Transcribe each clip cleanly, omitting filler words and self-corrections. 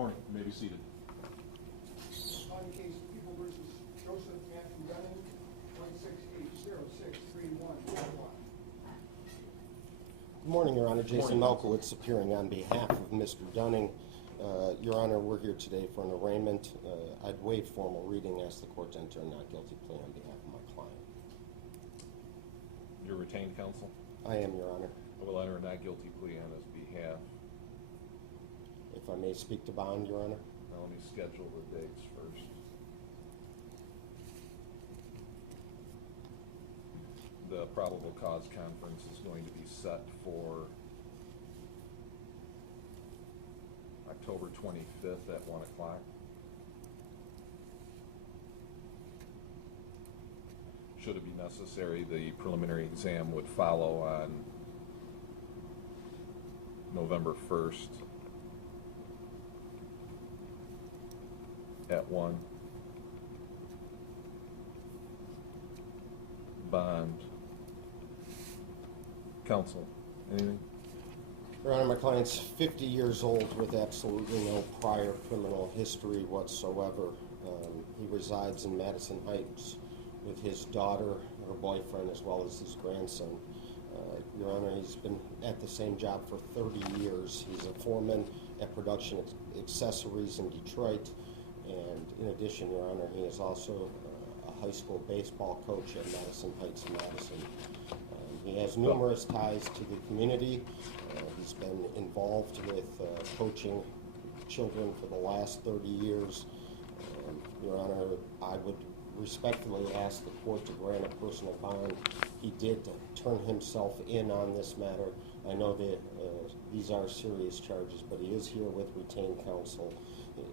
morning. You may be seated. On the case People versus Joseph Matthew Dunning, 1680631. Good morning, Your Honor. Jason Morning. Melkowitz appearing on behalf of Mr. Dunning. Your Honor, we're here today for an arraignment. I'd waive formal reading, ask the court to enter a not guilty plea on behalf of my client. Your retained counsel. I am, Your Honor. I will enter a not guilty plea on his behalf. If I may speak to bond, Your Honor. Now let me schedule the dates first. The probable cause conference is going to be set for October 25th at 1 o'clock. Should it be necessary, the preliminary exam would follow on November 1st at 1. Bond. Counsel, anything? Your Honor, my client's 50 years old with absolutely no prior criminal history whatsoever. He resides in Madison Heights with his daughter, her boyfriend, as well as his grandson. Your Honor, he's been at the same job for 30 years. He's a foreman at Production Accessories in Detroit. And in addition, Your Honor, he is also a high school baseball coach at Madison Heights, Madison. He has numerous ties to the community. He's been involved with coaching children for the last 30 years. Your Honor, I would respectfully ask the court to grant a personal bond. He did turn himself in on this matter. I know that these are serious charges, but he is here with retained counsel.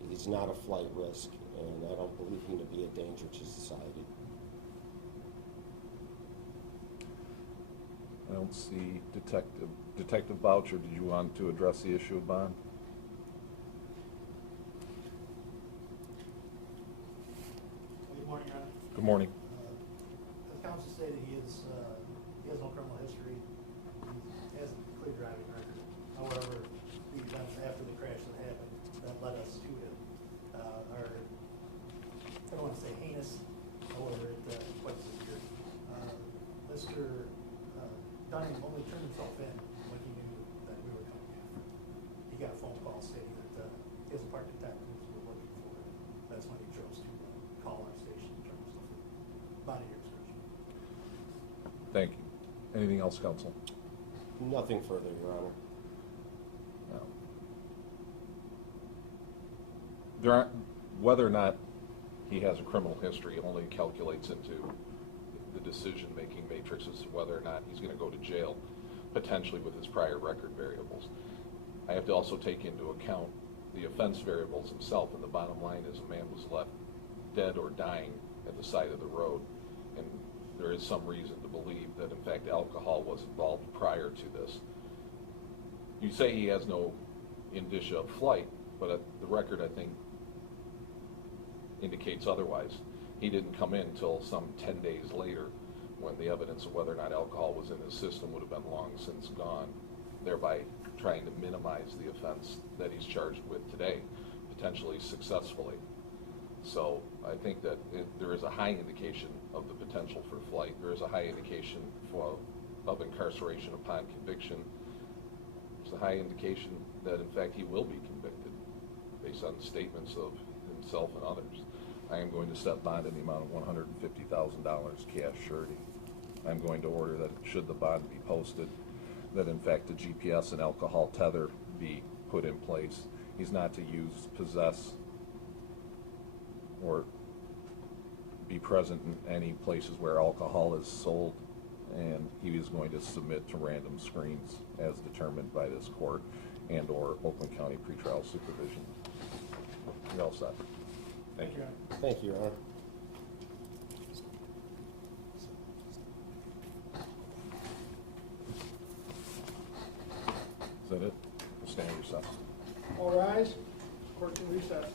He's not a flight risk, and I don't believe him to be a danger to society. I don't see Detective Boucher. Did you want to address the issue of bond? Good morning, Your Honor. Good morning. The counsel stated he has no criminal history. He has a clear driving record. However, the events after the crash that happened that led us to him are, I don't want to say heinous, however, it's quite severe. Mr. Dunning only turned himself in when he knew that we were coming after him. He got a phone call stating that Hazel Park detectives were looking for him. That's when he chose to call our station in terms of body description. Thank you. Anything else, counsel? Nothing further, Your Honor. No. There aren't, whether or not he has a criminal history only calculates into the decision-making matrix as to whether or not he's going to go to jail, potentially with his prior record variables. I have to also take into account the offense variables himself, and the bottom line is a man was left dead or dying at the side of the road, and there is some reason to believe that, in fact, alcohol was involved prior to this. You say he has no indicia of flight, but the record, I think, indicates otherwise. He didn't come in until some 10 days later, when the evidence of whether or not alcohol was in his system would have been long since gone, thereby trying to minimize the offense that he's charged with today, potentially successfully. So I think that there is a high indication of the potential for flight. There is a high indication of incarceration upon conviction. There's a high indication that, in fact, he will be convicted based on statements of himself and others. I am going to set bond in the amount of $150,000 cash surety. I'm going to order that, should the bond be posted, that in fact the GPS and alcohol tether be put in place. He's not to use, possess, or be present in any places where alcohol is sold, and he is going to submit to random screens as determined by this court and or Oakland County pretrial supervision. You're all set. Thank you, Your Honor. Thank you, Your Honor. Is that it? We'll stand recess. All rise. Court in recess.